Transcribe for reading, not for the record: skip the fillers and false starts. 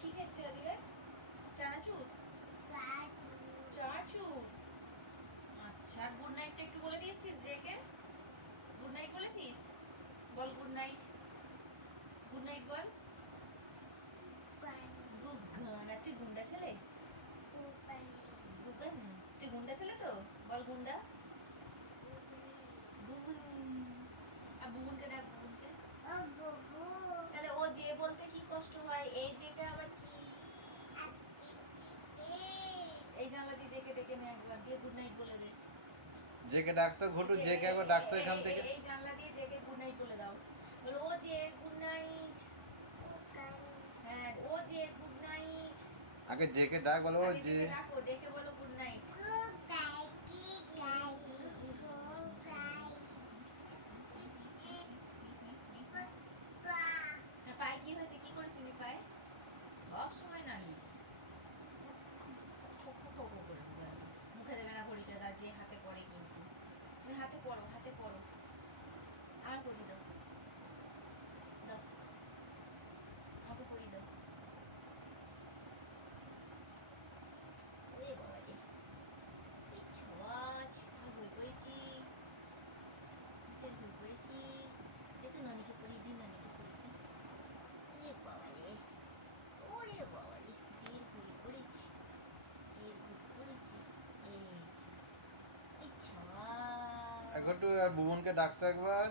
কি খেয়েছিস আজকে? চানাচুর? চানাচুর। আচ্ছা, গুড নাইটটা একটু বলে দিয়েছিস জেকে? গুড নাইট বলেছিস? বল গুড নাইট। গুড নাইট বল। গুগান। তুই গুন্ডা ছেলে? গুগান। তুই গুন্ডা ছেলে তো? বল গুন্ডা। গুগুন। আর বুবুনকে ডাক, বুবুনকে। তাহলে ও যে বলতে কি কষ্ট হয়, এই যেটা আবার কি? এই জানলা দিয়ে জেকে ডেকে নে একবার, দিয়ে গুড নাইট বলে দে। জেকে ডাকতো ঘটু, জেকে একবার ডাকতো এখান থেকে। এই জানলা দিয়ে জেকে গুড নাইট বলে দাও। বলো ও যে গুড নাইট। হ্যাঁ, ও যে গুড নাইট। আগে জেকে ডাক, বলো ও আগে যে। ডেকে ডাকো, ডেকে বলো গুড নাইট। পায়ে কি হয়েছে? কি করেছিস পায়ে? সব সময় নালিশ। মুখে দেবে না ঘড়িটা, দা যে হাতে পড়ে কিন্তু। তুমি হাতে পড়ো, হাতে পড়ো। আমার পড়ি দাও, দাও আমাকে পড়ি দাও। ওরে বাবা রে, এই ছবাজ, আমি বই পড়েছি, বই পড়েছি। একটু ননিকে পড়িয়ে দিই, ননিকে পড়িয়ে দিই। এ বাবা রে, ওরে বাবা রে, জের বই পড়েছি, জের বই পড়েছি। এই এই ছবাজ। ঘটু আর ভুবনকে ডাকতো একবার।